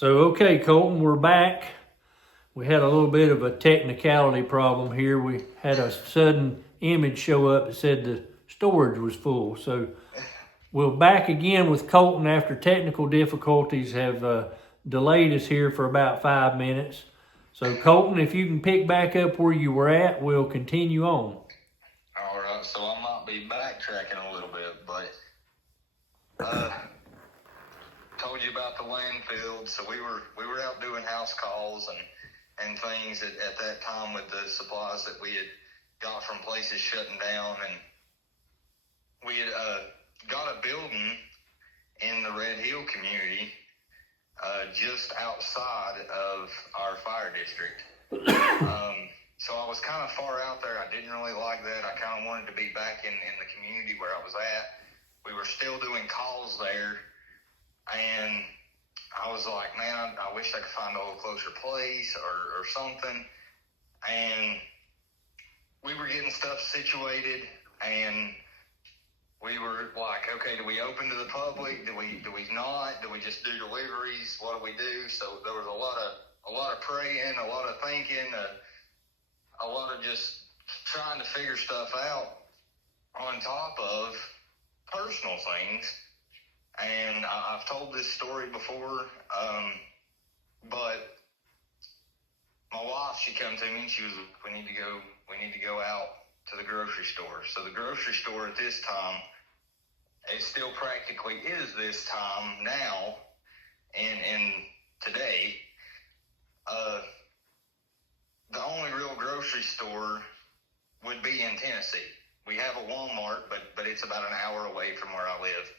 So, okay, Colton, we're back. We had a little bit of a technicality problem here. We had a sudden image show up that said the storage was full. So we're back again with Colton after technical difficulties have delayed us here for about 5 minutes. So Colton, if you can pick back up where you were at, we'll continue on. All right, so I might be backtracking a little bit, but told you about the landfill. So we were out doing house calls and things at that time with the supplies that we had got from places shutting down, and we had got a building in the Red Hill community just outside of our fire district. So I was kind of far out there. I didn't really like that. I kind of wanted to be back in the community where I was at. We were still doing calls there, and I was like, man, I wish I could find a little closer place or something. And we were getting stuff situated, and we were like, okay, do we open to the public? Do we not? Do we just do deliveries? What do we do? So there was a lot of praying, a lot of thinking, a lot of just trying to figure stuff out on top of personal things. And I've told this story before, but my wife, she come to me and she was, we need to go out to the grocery store. So the grocery store at this time, it still practically is this time now, and today, the only real grocery store would be in Tennessee. We have a Walmart, but it's about an hour away from where I live.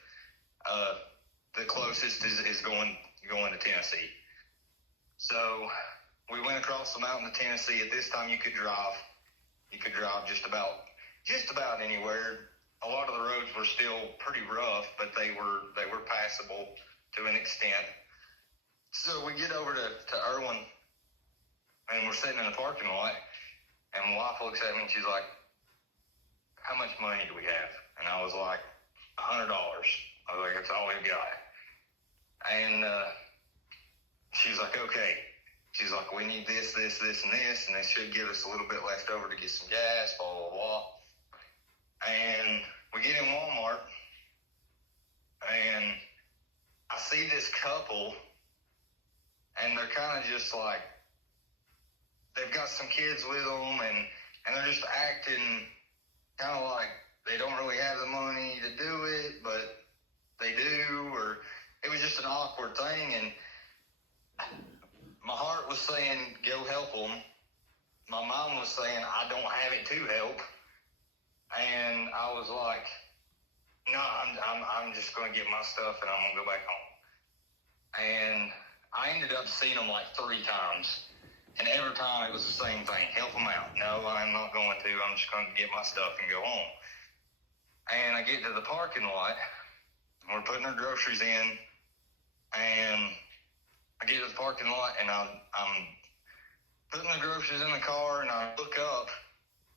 The closest is going to Tennessee. So we went across the mountain to Tennessee. At this time, you could drive just about anywhere. A lot of the roads were still pretty rough, but they were passable to an extent. So we get over to Erwin, and we're sitting in the parking lot, and my wife looks at me and she's like, how much money do we have? And I was like, $100. I was like, that's all we've got. And she's like, okay. She's like, we need this, and this should give us a little bit left over to get some gas, blah, blah, blah. And we get in Walmart, and I see this couple, and they're kind of just like, they've got some kids with them, and they're just acting kind of like they don't really have the money to do it, but they do, or it was just an awkward thing. And my heart was saying, go help them. My mom was saying, I don't have it to help. And I was like, no, I'm just going to get my stuff and I'm going to go back home. And I ended up seeing them like 3 times. And every time it was the same thing, help them out. No, I'm not going to. I'm just going to get my stuff and go home. And I get to the parking lot, and we're putting our groceries in, and I get to the parking lot, and I'm putting the groceries in the car, and I look up,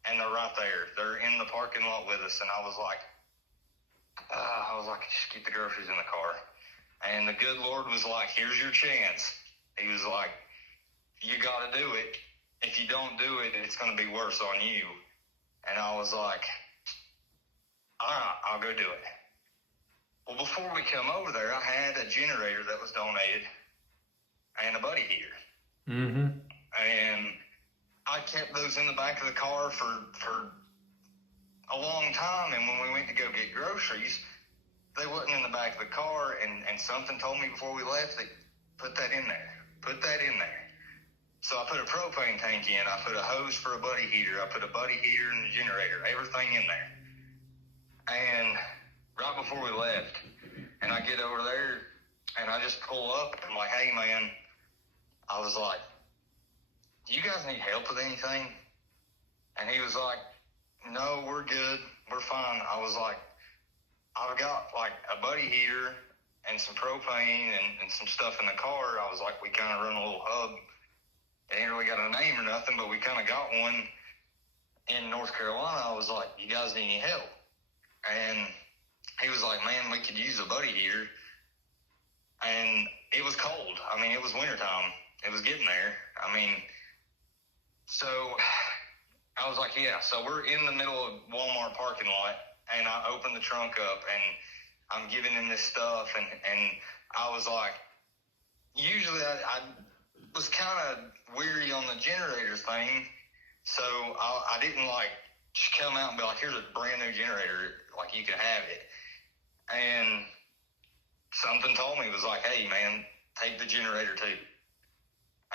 and they're right there. They're in the parking lot with us, and I was like, just get the groceries in the car. And the good Lord was like, here's your chance. He was like, you got to do it. If you don't do it, it's going to be worse on you. And I was like, all right, I'll go do it. Well, before we come over there, I had a generator that was donated and a buddy heater. Mm-hmm. And I kept those in the back of the car for a long time. And when we went to go get groceries, they wasn't in the back of the car. And something told me before we left, they put that in there. Put that in there. So I put a propane tank in. I put a hose for a buddy heater. I put a buddy heater and a generator. Everything in there. And right before we left, and I get over there, and I just pull up, and I'm like, hey, man, I was like, do you guys need help with anything? And he was like, no, we're good. We're fine. I was like, I've got, like, a buddy heater and some propane and some stuff in the car. I was like, we kind of run a little hub. It ain't really got a name or nothing, but we kind of got one in North Carolina. I was like, you guys need any help? And he was like, man, we could use a buddy heater. And it was cold. I mean, it was wintertime. It was getting there. I mean, so I was like, yeah. So we're in the middle of Walmart parking lot, and I open the trunk up, and I'm giving him this stuff, and I was like, usually I was kind of weary on the generator thing, so I didn't like just come out and be like, here's a brand new generator, like you can have it. And something told me, was like, hey man, take the generator too.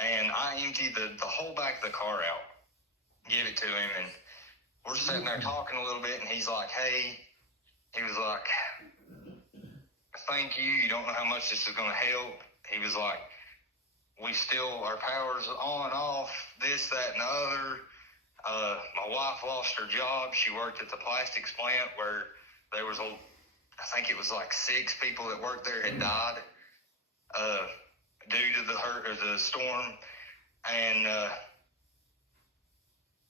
And I emptied the whole back of the car out, give it to him, and we're sitting there talking a little bit, and he's like, hey, he was like, thank you, you don't know how much this is going to help. He was like, we still, our power's on and off, this, that, and the other. My wife lost her job. She worked at the plastics plant where there was I think it was like 6 people that worked there had died due to the storm. And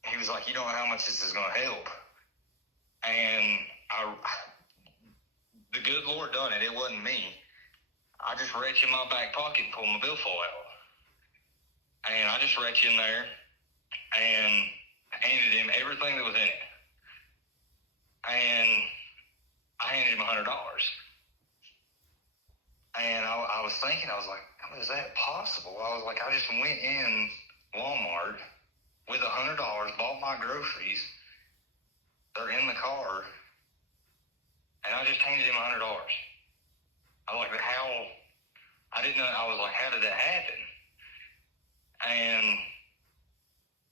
he was like, you don't know how much this is going to help. And the good Lord done it. It wasn't me. I just reached in my back pocket and pulled my billfold out. And I just reached in there and handed him everything that was in it. And I handed him $100. And I was thinking, I was like, how is that possible? I was like, I just went in Walmart with $100, bought my groceries. They're in the car. And I just handed him $100. I was like, how? I didn't know. I was like, how did that happen? And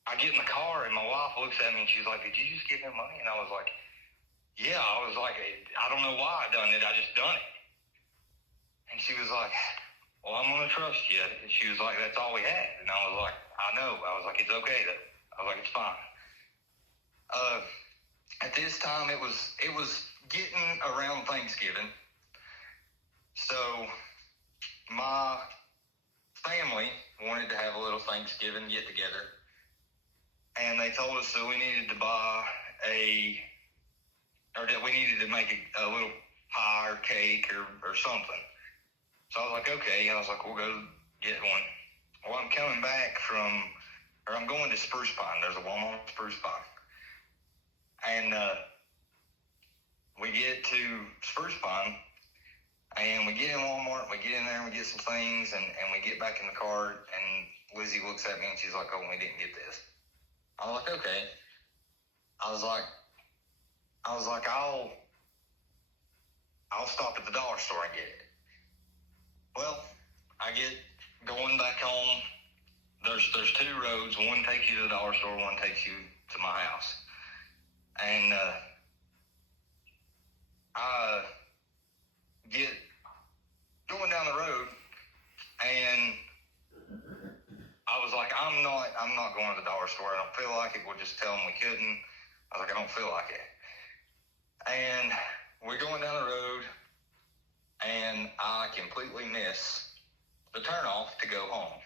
I get in the car, and my wife looks at me, and she's like, did you just give him money? And I was like, yeah. I was like, I don't know why I done it. I just done it. And she was like, well, I'm going to trust you. And she was like, that's all we had. And I was like, I know. I was like, it's okay, though. I was like, it's fine. At this time, it was getting around Thanksgiving. So my family wanted to have a little Thanksgiving get together, and they told us that we needed to buy that we needed to make a little pie or cake or something. So I was like, okay. I was like, we'll go get one. Well, I'm coming back I'm going to Spruce Pine. There's a Walmart in Spruce Pine. And we get to Spruce Pine, and we get in Walmart, we get in there, and we get some things, and we get back in the car, and Lizzie looks at me, and she's like, oh, we didn't get this. I was like, okay. I was like, I'll stop at the dollar store and get it. Well, I get going back home. There's 2 roads. One takes you to the dollar store, one takes you to my house. And I get going down the road, and I was like, I'm not going to the dollar store. I don't feel like it. We'll just tell them we couldn't. I was like, I don't feel like it. And we're going down the road, and I completely miss the turnoff to go home.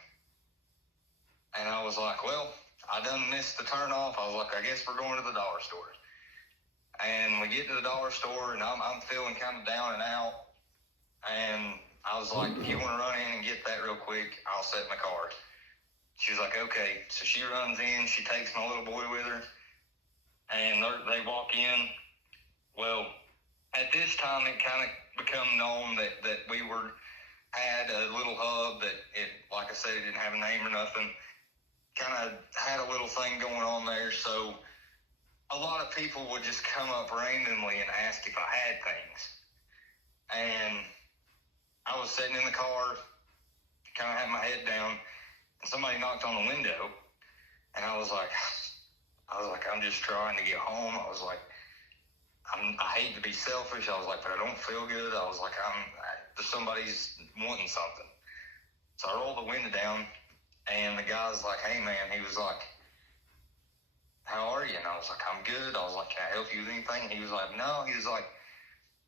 And I was like, well, I done missed the turnoff. I was like, I guess we're going to the dollar store. And we get to the dollar store, and I'm feeling kind of down and out. And I was like, if you want to run in and get that real quick, I'll set my car. She was like, okay. So she runs in. She takes my little boy with her, and they walk in. Well, at this time, it kind of become known that we had a little hub that like I said, it didn't have a name or nothing. Kind of had a little thing going on there. So a lot of people would just come up randomly and ask if I had things. And I was sitting in the car, kind of had my head down, and somebody knocked on the window, and I was like, I'm just trying to get home. I was like, I hate to be selfish. I was like, but I don't feel good. I was like, somebody's wanting something. So I rolled the window down, and the guy's like, hey man, he was like, how are you? And I was like, I'm good. I was like, can I help you with anything? And he was like, no. He was like,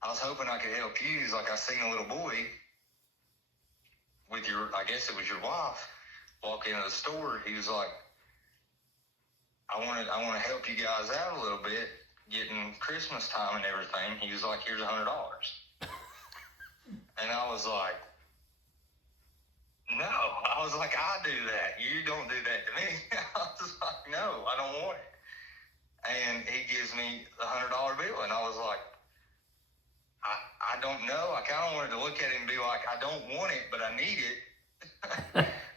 I was hoping I could help you. He's like, I seen a little boy with I guess it was your wife, walk into the store. He was like, I want to help you guys out a little bit, getting Christmas time and everything. He was like, here's $100. And I was like, I was like, I do that. You don't do that to me. I was like, no, I don't want it. And he gives me the $100 bill, and I was like, I don't know. I kind of wanted to look at it and be like, I don't want it, but I need it.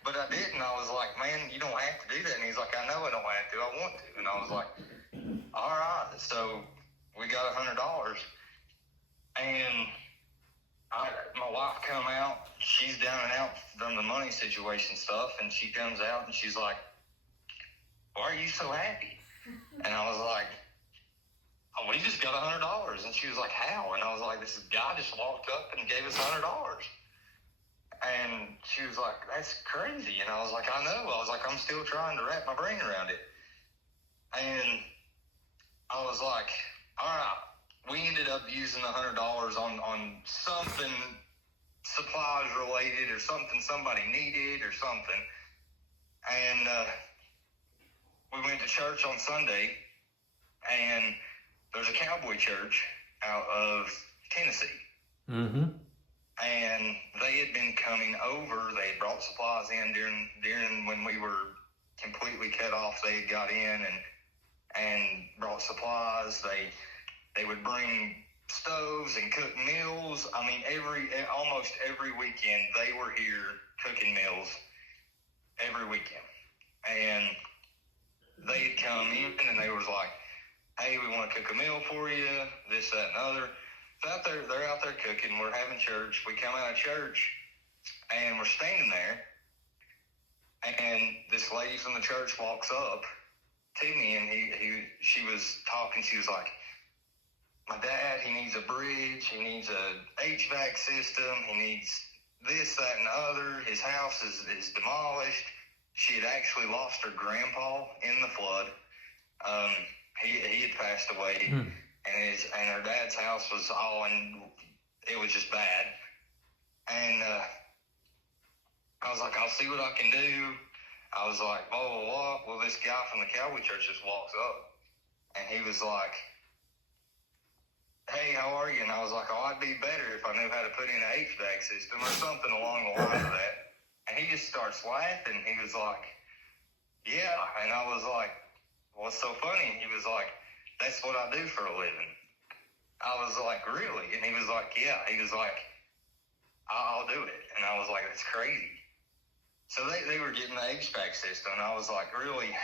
But I didn't. I was like, man, you don't have to do that. And he's like, I know I don't have to. I want to. And I was like, all right. So we got $100. And my wife come out. She's down and out from the money situation stuff. And she comes out and she's like, why are you so happy? And I was like, oh, we just got $100. And she was like, how? And I was like, this guy just walked up and gave us $100. And she was like, that's crazy. And I was like, I know. I was like, I'm still trying to wrap my brain around it. And I was like, all right. We ended up using the $100 on something supplies related or something somebody needed or something. And we went to church on Sunday, and there's a cowboy church out of Tennessee. Mm-hmm. And they had been coming over. They had brought supplies in during when we were completely cut off. They had got in and brought supplies. They would bring stoves and cook meals. I mean, almost every weekend they were here cooking meals every weekend. And they had come in and they was like, hey, we want to cook a meal for you, this, that, and other. So they're out there cooking. We're having church. We come out of church, and we're standing there, and this lady from the church walks up to me, and she was talking. She was like, my dad, he needs a bridge. He needs a HVAC system. He needs this, that, and the other. His house is demolished. She had actually lost her grandpa in the flood. He had passed away. And her dad's house was it was just bad. And I was like, I'll see what I can do. I was like, blah, blah, blah. Well, this guy from the cowboy church just walks up. And he was like, hey, how are you? And I was like, oh, I'd be better if I knew how to put in an HVAC system or something along the lines of that. And he just starts laughing. He was like, yeah. And I was like, what's so funny? He was like, that's what I do for a living. I was like, really? And he was like, yeah. He was like, I'll do it. And I was like, that's crazy. So they were getting the HVAC system, and I was like really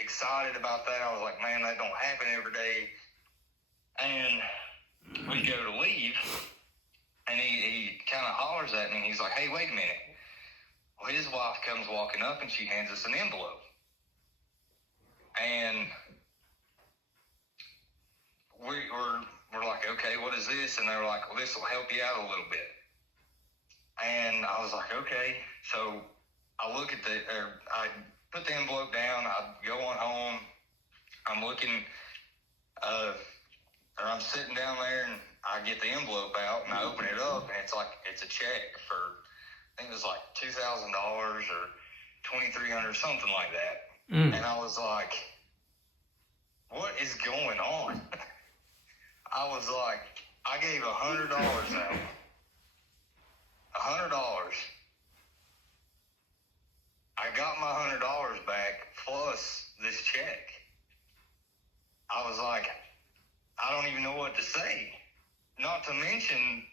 excited about that. I was like, man, that don't happen every day. And we go to leave, and he kind of hollers at me, and he's like, hey, wait a minute. Well, his wife comes walking up, and she hands us an envelope. And we're like, okay, what is this? And they were like, well, this will help you out a little bit. And I was like, okay. So I look at I put the envelope down. I go on home. I'm looking, or I'm sitting down there, and I get the envelope out, and I open it up, and it's a check for, I think it was like $2,000 or $2,300, something like that. And I was like, what is going on? I was like, I gave $100 out. $100. I got my $100 back plus this check. I was like, I don't even know what to say. Not to mention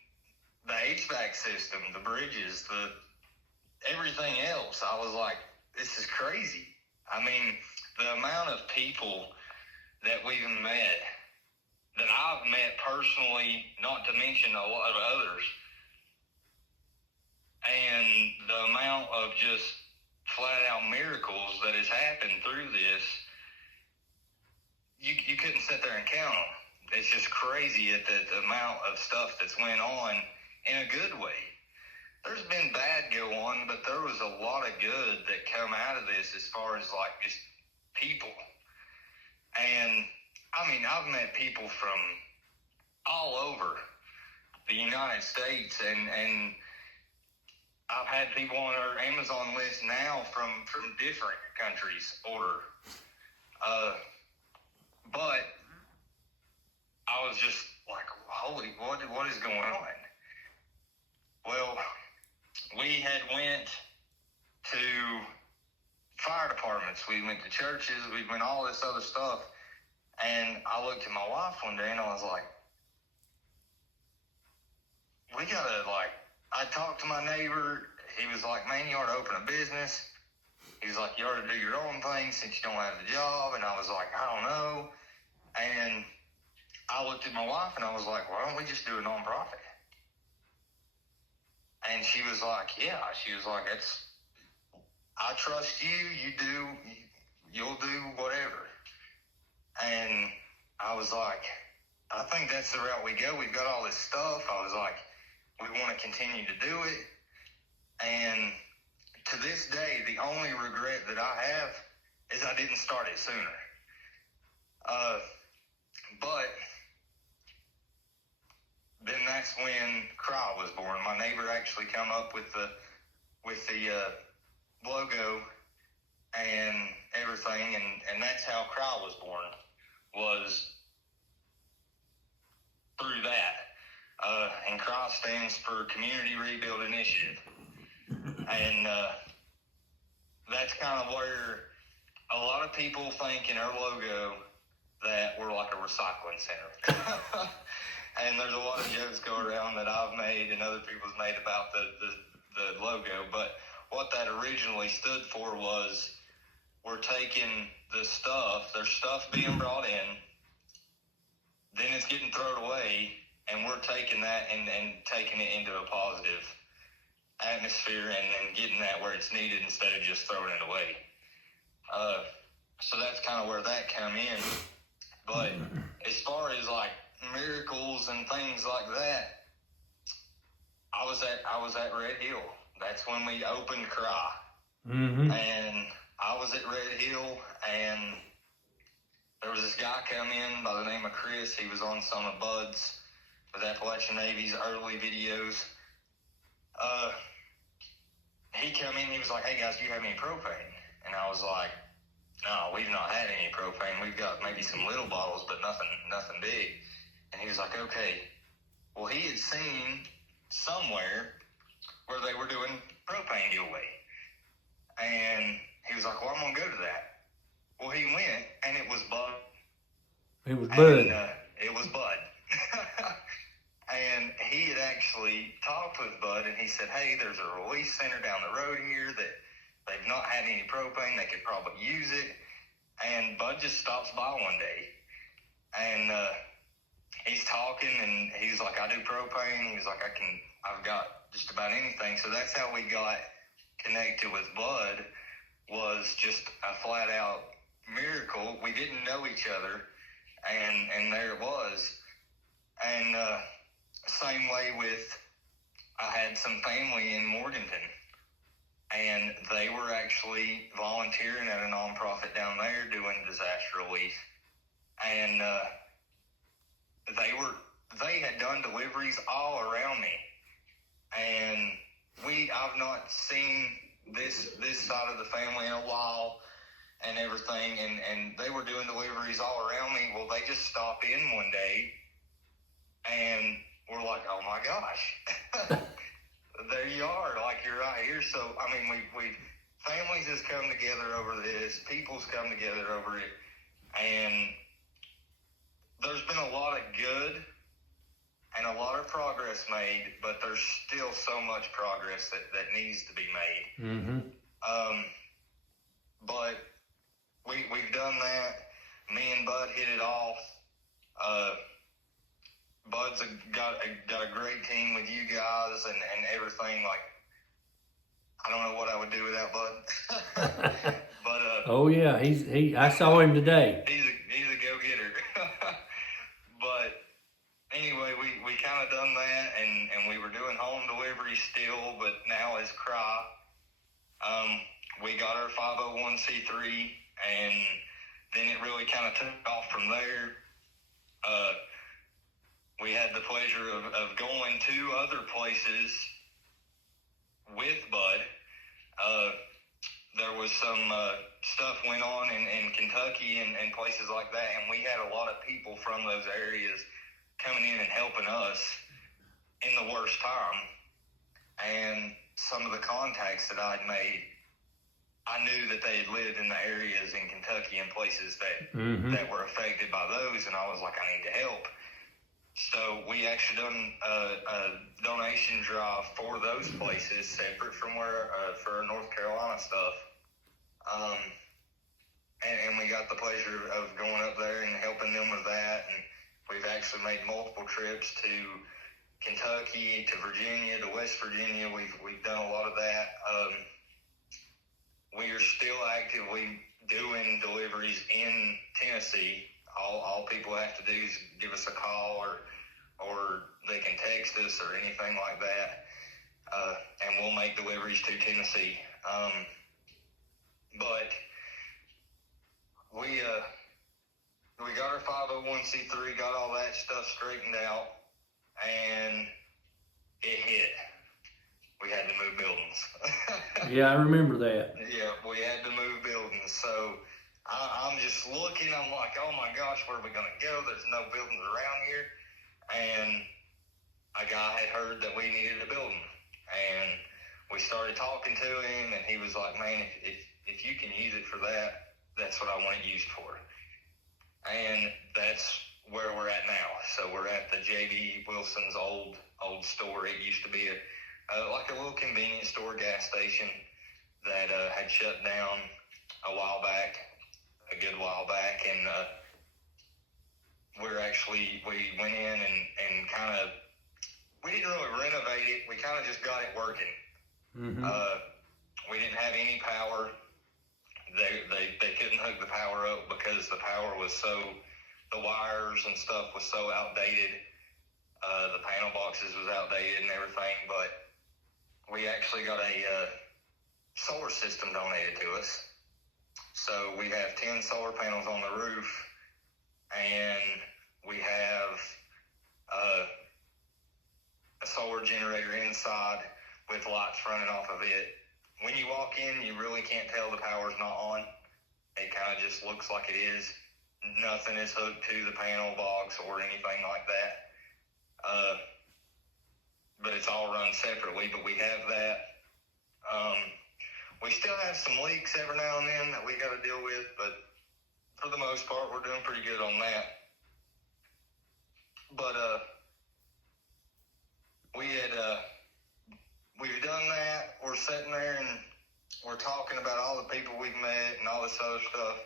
the HVAC system, the bridges, everything else. I was like, this is crazy. I mean, the amount of people that we've met, that I've met personally, not to mention a lot of others, and the amount of just flat-out miracles that has happened through this, you couldn't sit there and count them. It's just crazy at the amount of stuff that's went on in a good way. There's been bad go on, but there was a lot of good that come out of this as far as like just people. And I mean, I've met people from all over the United States, and I've had people on our Amazon list now from different countries order. But I was just like, holy, what is going on? Well, we had went to fire departments. We went to churches. We went all this other stuff. And I looked at my wife one day and I was like, we gotta, like, I talked to my neighbor. He was like, man, you ought to open a business. He was like, you ought to do your own thing since you don't have the job. And I was like, I don't know. And I looked at my wife and I was like, why don't we just do a nonprofit? And she was like, yeah. She was like, I trust you. You'll do whatever. And I was like, I think that's the route we go. We've got all this stuff. I was like, we want to continue to do it. And to this day, the only regret that I have is I didn't start it sooner. But then that's when Cry was born. My neighbor actually come up with the logo and everything, and that's how Cry was born, was through that. And Cry stands for Community Rebuild Initiative. And that's kind of where a lot of people think in our logo that we're like a recycling center. And there's a lot of jokes go around that I've made and other people's made about the logo. But what that originally stood for was, we're taking the stuff, there's stuff being brought in, then it's getting thrown away, and we're taking that and taking it into a positive atmosphere and getting that where it's needed instead of just throwing it away. So that's kind of where that come in. But as far as like miracles and things like that, I was at Red Hill. That's when we opened Cry. Mm-hmm. And I was at Red Hill, and there was this guy come in by the name of Kris. He was on some of Bud's with Appalachian Navy's early videos. He come in, he was like, hey guys, do you have any propane? And I was like, no, we've not had any propane. We've got maybe some little bottles, but nothing big. And he was like, okay. Well, he had seen somewhere where they were doing propane giveaway. And he was like, well, I'm going to go to that. Well, he went, and it was Bud. It was Bud. It was Bud. And he had actually talked with Bud, and he said, hey, there's a release center down the road here that they've not had any propane. They could probably use it. And Bud just stops by one day. And he's talking, and he's like, I do propane. He was like, I've got just about anything. So that's how we got connected with Bud, was just a flat-out miracle. We didn't know each other, and there it was. And same way with, I had some family in Morganton, and they were actually volunteering at a nonprofit down there doing disaster relief. And they had done deliveries all around me, and I've not seen this side of the family in a while and everything, and they were doing deliveries all around me. Well, they just stopped in one day, and we're like, oh my gosh, there you are, like you're right here. So, I mean, we families has come together over this, people's come together over it, and there's been a lot of good and a lot of progress made, but there's still so much progress that needs to be made. Mm-hmm. But we've done that. Me and Bud hit it off. Bud's got a great team with you guys and everything. Like, I don't know what I would do without Bud. But oh yeah, I saw him today. He's a go-getter. But anyway, we kind of done that, and we were doing home delivery still, but now as Cry, we got our 501c3, and then it really kind of took off from there. We had the pleasure of going to other places with Bud. There was some stuff went on in Kentucky and places like that, and we had a lot of people from those areas coming in and helping us in the worst time. And some of the contacts that I'd made I knew that they had lived in the areas in Kentucky and places that Mm-hmm. were affected by those, and I was like, I need to help. So we actually done a donation drive for those places, separate from where for North Carolina stuff. And we got the pleasure of going up there and helping them with that. And we've actually made multiple trips to Kentucky, to Virginia, to West Virginia. We've done a lot of that. We are still actively doing deliveries in Tennessee. All people have to do is give us a call, or they can text us or anything like that, and we'll make deliveries to Tennessee. But we got our 501c3, got all that stuff straightened out, and it hit. We had to move buildings. Yeah, I remember that. Yeah, we had to move buildings. So I'm just looking, I'm like, oh my gosh, where are we going to go? There's no buildings around here. And a guy had heard that we needed a building. And we started talking to him, and he was like, man, if you can use it for that, that's what I want it used for. And that's where we're at now. So we're at the J.B. Wilson's old store. It used to be like a little convenience store, gas station that had shut down a good while back, and we went in and kind of, we didn't really renovate it. We kind of just got it working. Mm-hmm. We didn't have any power. They couldn't hook the power up because the power was the wires and stuff was so outdated. The panel boxes was outdated and everything, but we actually got a solar system donated to us. So we have 10 solar panels on the roof, and we have a solar generator inside with lights running off of it. When you walk in, you really can't tell the power's not on. It kind of just looks like it is. Nothing is hooked to the panel box or anything like that. But it's all run separately, but we have that. We still have some leaks every now and then that we got to deal with, but for the most part, we're doing pretty good on that. But we've done that. We're sitting there and we're talking about all the people we've met and all this other stuff.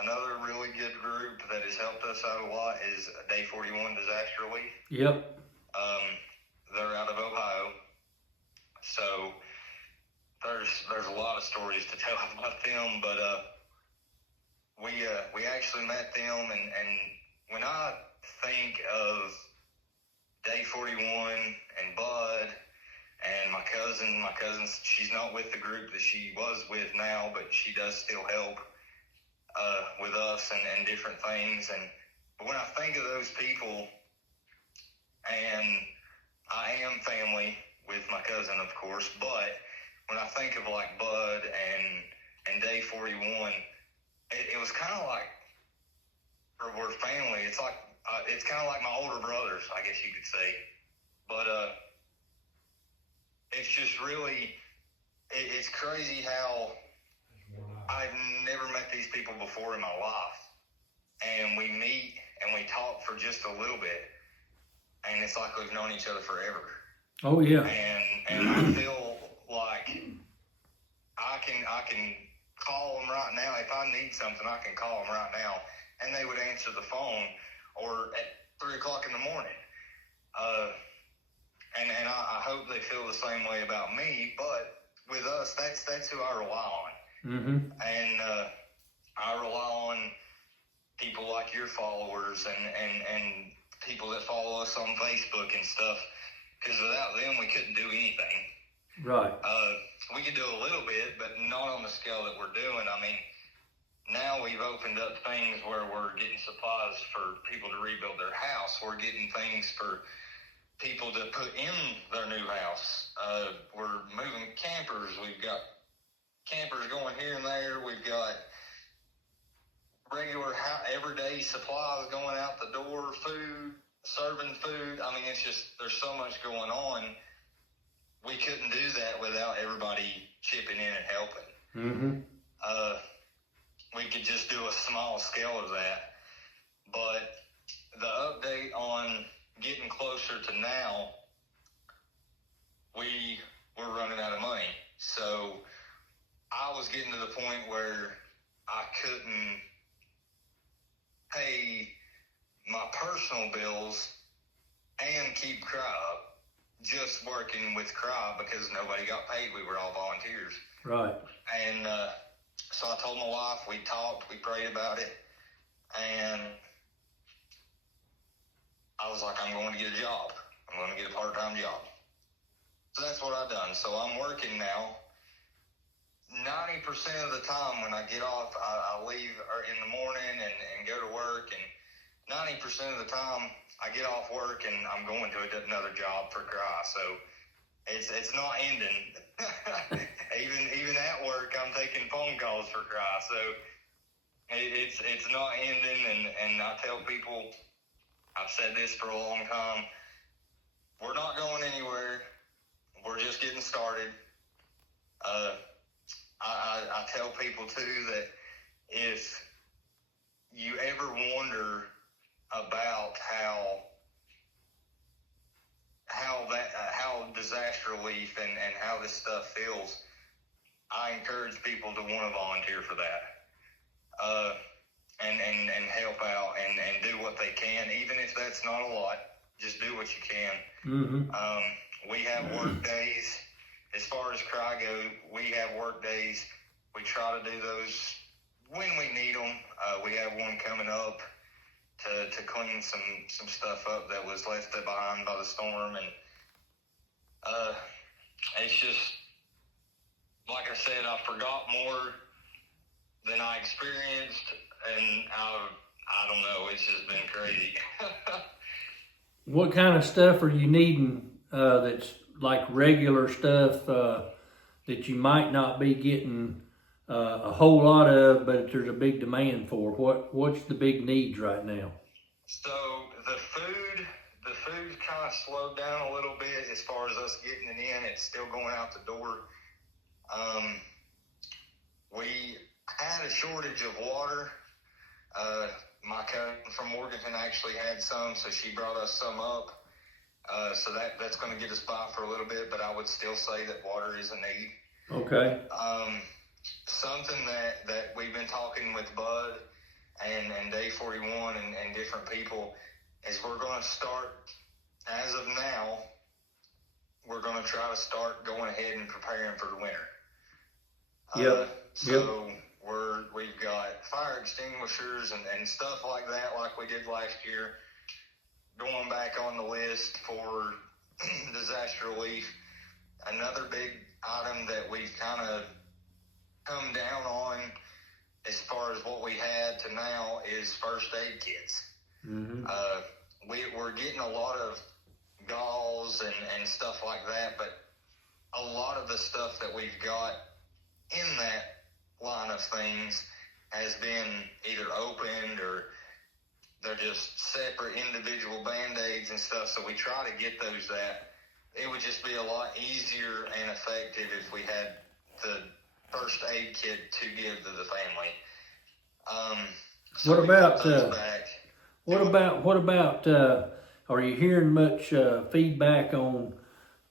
Another really good group that has helped us out a lot is Day 41 Disaster Relief. Yep. They're out of Ohio. So there's a lot of stories to tell about them, but we actually met them, and when I think of Day 41 and Bud and my cousin, she's not with the group that she was with now, but she does still help with us and different things. But when I think of those people, and I am family with my cousin, of course, but when I think of like Bud and Day 41, it was kind of like, we're family. It's like it's kind of like my older brothers, I guess you could say. But it's just really, it's crazy how I've never met these people before in my life, and we meet and we talk for just a little bit, and it's like we've known each other forever. Oh yeah. And I feel like I can call them right now. If I need something, I can call them right now, and they would answer the phone, or at 3 o'clock in the morning. And I hope they feel the same way about me. But with us, that's who I rely on. Mm-hmm. And I rely on people like your followers and people that follow us on Facebook and stuff, because without them, we couldn't do anything. Right. We could do a little bit, but not on the scale that we're doing. I mean, now we've opened up things where we're getting supplies for people to rebuild their house. We're getting things for people to put in their new house. We're moving campers. We've got campers going here and there. We've got regular everyday supplies going out the door, food, serving food. I mean, it's just, there's so much going on. We couldn't do that without everybody chipping in and helping. Mm-hmm. We could just do a small scale of that. But the update on getting closer to now, we were running out of money. So I was getting to the point where I couldn't pay my personal bills and keep Cry up, just working with Cry because nobody got paid. We were all volunteers. Right. And so I told my wife, we talked, we prayed about it, and I was like, I'm going to get a job. I'm going to get a part-time job. So that's what I've done. So I'm working now. 90% of the time when I get off, I leave in the morning and go to work, and 90% of the time I get off work and I'm going to another job for Cry. So it's not ending. even at work, I'm taking phone calls for Cry. So it's not ending, and I tell people, I've said this for a long time, we're not going anywhere. We're just getting started. I tell people too that if you ever wonder about how disaster relief and how this stuff feels, I encourage people to want to volunteer for that, and help out and do what they can, even if that's not a lot. Just do what you can. Mm-hmm. We have work days. As far as Cry go, we have work days. We try to do those when we need them. We have one coming up to clean some stuff up that was left behind by the storm, and it's just, like I said, I forgot more than I experienced, and I don't know, it's just been crazy. What kind of stuff are you needing that's like regular stuff that you might not be getting a whole lot of, but there's a big demand for? What's the big needs right now? So the food kind of slowed down a little bit as far as us getting it in. It's still going out the door. We had a shortage of water. My cousin from Morganton actually had some, so she brought us some up. So that's going to get us by for a little bit, but I would still say that water is a need. Okay. Something that we've been talking with Bud and Day 41 and different people is we're going to start, as of now, we're going to try to start going ahead and preparing for the winter. So we've got fire extinguishers and stuff like that, like we did last year, going back on the list for disaster relief. Another big item that we've kind of come down on as far as what we had to now is first aid kits. Mm-hmm. We're getting a lot of gauze and stuff like that, but a lot of the stuff that we've got in that line of things has been either opened or they're just separate individual Band-Aids and stuff, so we try to get those that. It would just be a lot easier and effective if we had the first aid kit to give to the family. What about are you hearing much feedback on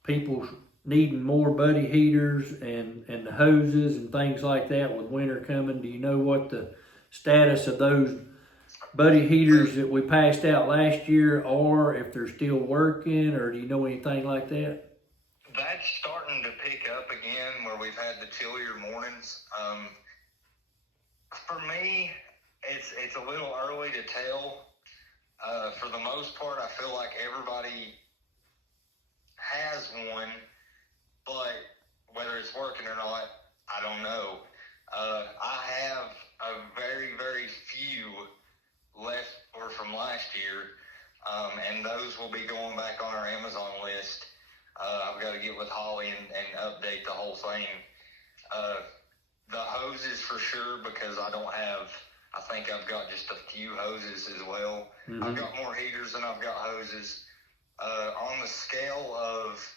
people needing more buddy heaters and the hoses and things like that with winter coming? Do you know what the status of those buddy heaters that we passed out last year are, if they're still working, or do you know anything like that? That's starting to pick up again where we've had the chillier mornings. For me, it's a little early to tell. For the most part, I feel like everybody has one, but whether it's working or not, I don't know. I have a very, very few left over from last year, and those will be going back on our Amazon list. I've got to get with Holly and update the whole thing. The hoses for sure, because I think I've got just a few hoses as well. Mm-hmm. I've got more heaters than I've got hoses. On the scale of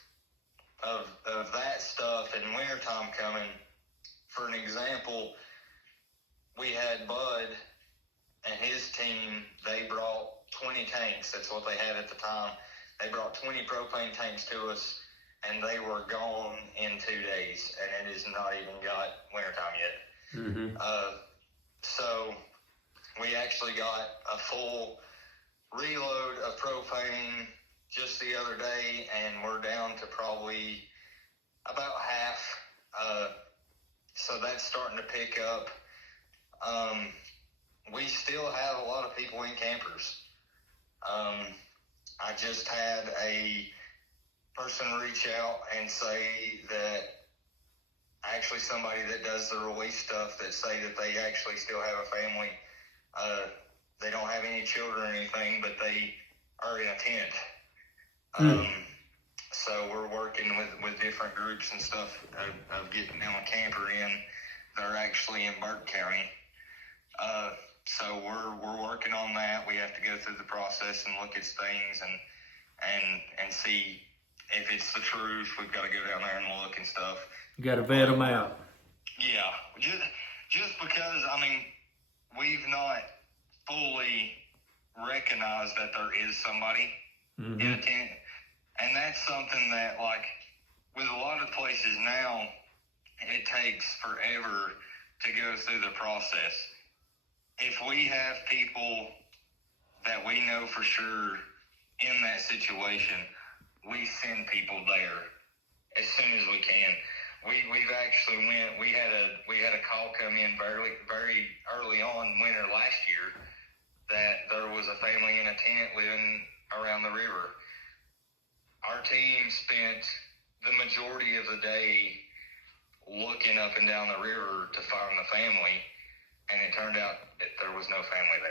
that stuff and wintertime coming, for an example, we had Bud and his team, they brought 20 tanks. That's what they had at the time. They brought 20 propane tanks to us, and they were gone in 2 days, and it is not even got wintertime yet. Mm-hmm. So we actually got a full reload of propane just the other day, and we're down to probably about half. So that's starting to pick up. We still have a lot of people in campers. I just had a person reach out and say that actually somebody that does the release stuff that say that they actually still have a family. They don't have any children or anything, but they are in a tent. So we're working with different groups and stuff of getting them a camper in. They're actually in Burke County. So we're working on that. We have to go through the process and look at things and see if it's the truth. We've got to go down there and look and stuff. You got to vet them out. Yeah, just because, I mean, we've not fully recognized that there is somebody in a tent. And that's something that, like, with a lot of places now, it takes forever to go through the process. If we have people that we know for sure in that situation, we send people there as soon as we can. We've actually we had a call come in very early on winter last year that there was a family in a tent living around the river. Our team spent the majority of the day looking up and down the river to find the family, and it turned out that there was no family there.